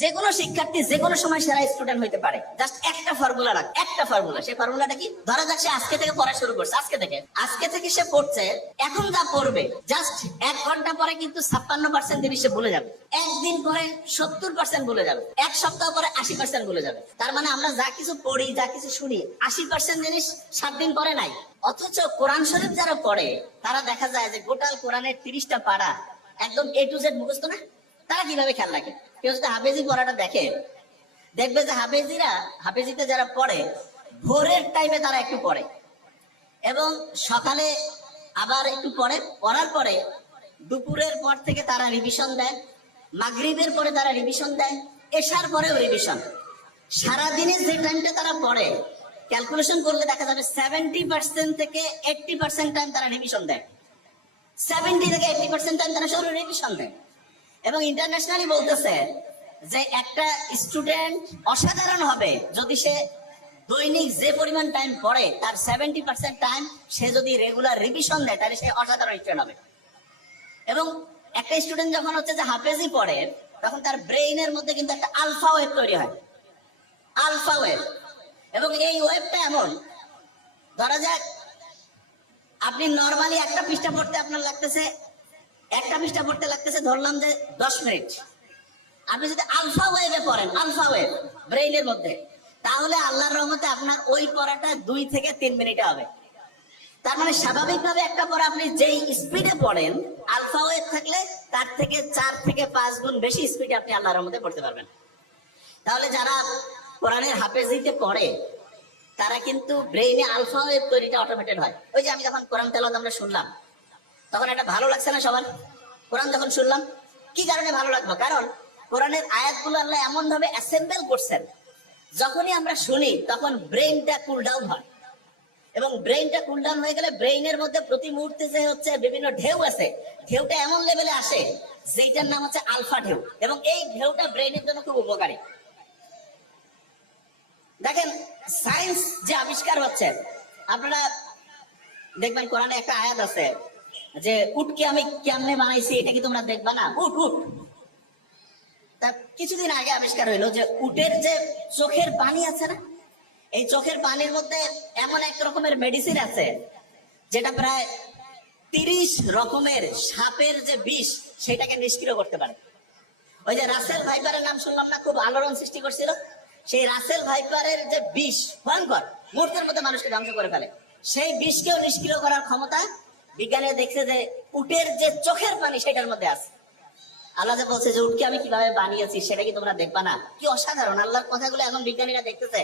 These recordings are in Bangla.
যে কোনো শিক্ষার্থী যে কোনো সময় সেরা স্টুডেন্ট হইতে পারে, জাস্ট একটা ফর্মুলা রাখ, একটা ফর্মুলা। সেই ফর্মুলাটা কি? ধরা যাক সে আজকে থেকে পড়া শুরু করছে, আজকে থেকে সে পড়ছে। এখন যা পড়বে জাস্ট 1 ঘন্টা পরে কিন্তু 56% জিনিস সে ভুলে যাবে, একদিন পরে 70% ভুলে যাবে, এক সপ্তাহ পরে 80% ভুলে যাবে। তার মানে আমরা যা কিছু পড়ি, যা কিছু শুনি, 80% জিনিস 7 দিন পরে নাই। অথচ কোরআন শরীফ যারা পড়ে তারা দেখা যায় যে গোটাল কোরআনের 30টা পারা একদম A to Z মুখস্থ না। তারা কিভাবে খেয়াল রাখে? কেউ যদি হাফেজি পড়াটা দেখে, দেখবে যে হাফেজিতে যারা পড়ে ভোরের টাইমে তারা একটু পড়ে এবং সকালে আবার একটু পড়ে, পড়ার পরে দুপুরের পর থেকে তারা রিভিশন দেয়, মাগরিবের পরে তারা রিভিশন দেয়, এশার পরেও রিভিশন। সারাদিনে যে টাইমটা তারা পড়ে ক্যালকুলেশন করলে দেখা যাবে 70% থেকে 80% টাইম তারা রিভিশন দেয়, 70 থেকে 80% টাইম তারা শুধু রিভিশন দেয়। এবং ইন্টারন্যাশনালি বলতেছে যে একটা স্টুডেন্ট অসাধারণ হবে যদি সে দৈনিক যে পরিমাণ টাইম পড়ে তার 70% টাইম সে যদি রেগুলার রিভিশন দেয়, তাহলে সে অসাধারণ স্টুডেন্ট হবে। এবং একটা স্টুডেন্ট যখন হচ্ছে যে হাফেজি পড়ে তখন তার ব্রেইনের মধ্যে কিন্তু একটা আলফা ওয়েভ তৈরি হয়, আলফা ওয়েভ। এবং এই ওয়েভটা এমন, ধরা যাক আপনি নর্মালি একটা পৃষ্ঠা পড়তে আপনার লাগতেছে, ধরলাম যে 10 মিনিট। আপনি যদি আলফা ওয়েভে পড়েন, আলফা ওয়েভ ব্রেইনের মধ্যে, তাহলে আল্লাহর রহমতে আপনার ওই পড়াটা 2 থেকে 3 মিনিটে হবে। তার মানে স্বাভাবিকভাবে একটা পড়া আপনি যেই স্পিডে পড়েন, আলফা ওয়েভ থাকলে তার থেকে 4 থেকে 5 গুণ বেশি স্পিডে আপনি আল্লাহর রহমতে পড়তে পারবেন। তাহলে যারা কোরআনের হাফেজিতে পড়ে তারা কিন্তু ব্রেইনে আলফা ওয়েভ তৈরিটা অটোমেটেড হয়। ওই যে আমি যখন কোরআন তেলাওয়াত আমরা শুনলাম তখন এটা ভালো লাগছে না সবার? কোরআন যখন শুনলাম কি কারণে ভালো লাগলো? কারণ কোরআনের আয়াতগুলো আল্লাহ এমন ভাবে অ্যাসেম্বল করছেন, যখনই আমরা শুনি তখন ব্রেইনটা কুল ডাউন হয়। এবং ব্রেইনটা কুল ডাউন হয়ে গেলে ব্রেইনের মধ্যে প্রতি মুহূর্তে যে হচ্ছে বিভিন্ন ঢেউ আছে, ঢেউটা এমন লেভেলে আসে যেটার নাম হচ্ছে আলফা ঢেউ। এবং এই ঢেউটা ব্রেইনের জন্য খুব উপকারী। দেখেন সায়েন্স যে আবিষ্কার হচ্ছে, আপনারা দেখবেন কোরআনে একটা আয়াত আছে যে উটকে আমি কেমনে বানাইছি, এটা কি তোমরা দেখবা না? উট উট তা কিছুদিন আগে আবিষ্কার হইলো যে উটের যে চোখের পানি আছে না, এই চোখের পানির মধ্যে এমন এক রকমের মেডিসিন আছে যেটা প্রায় 30 রকমের সাপের যে বিষ সেটাকে নিষ্ক্রিয় করতে পারে। ওই যে রাসেল ভাইপারের নাম শুনলাম না, খুব আলোড়ন সৃষ্টি করছিল। সেই রাসেল ভাইপারের যে বিষ ভয়ঙ্কর, মুহূর্তের মধ্যে মানুষকে ধ্বংস করে ফেলে, সেই বিষকেও নিষ্ক্রিয় করার ক্ষমতা বিজ্ঞানীরা দেখছে যে উটের যে চোখের পানি সেটার মধ্যে আছে। আল্লাহ যে বলছে যে উটকে আমি কিভাবে বানিয়েছি সেটা কি তোমরা দেখবা না? কি অসাধারণ! আল্লাহর কথাগুলো এখন বিজ্ঞানীরা দেখতেছে,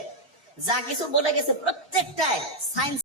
যা কিছু বলে গেছে প্রত্যেকটাই সায়েন্স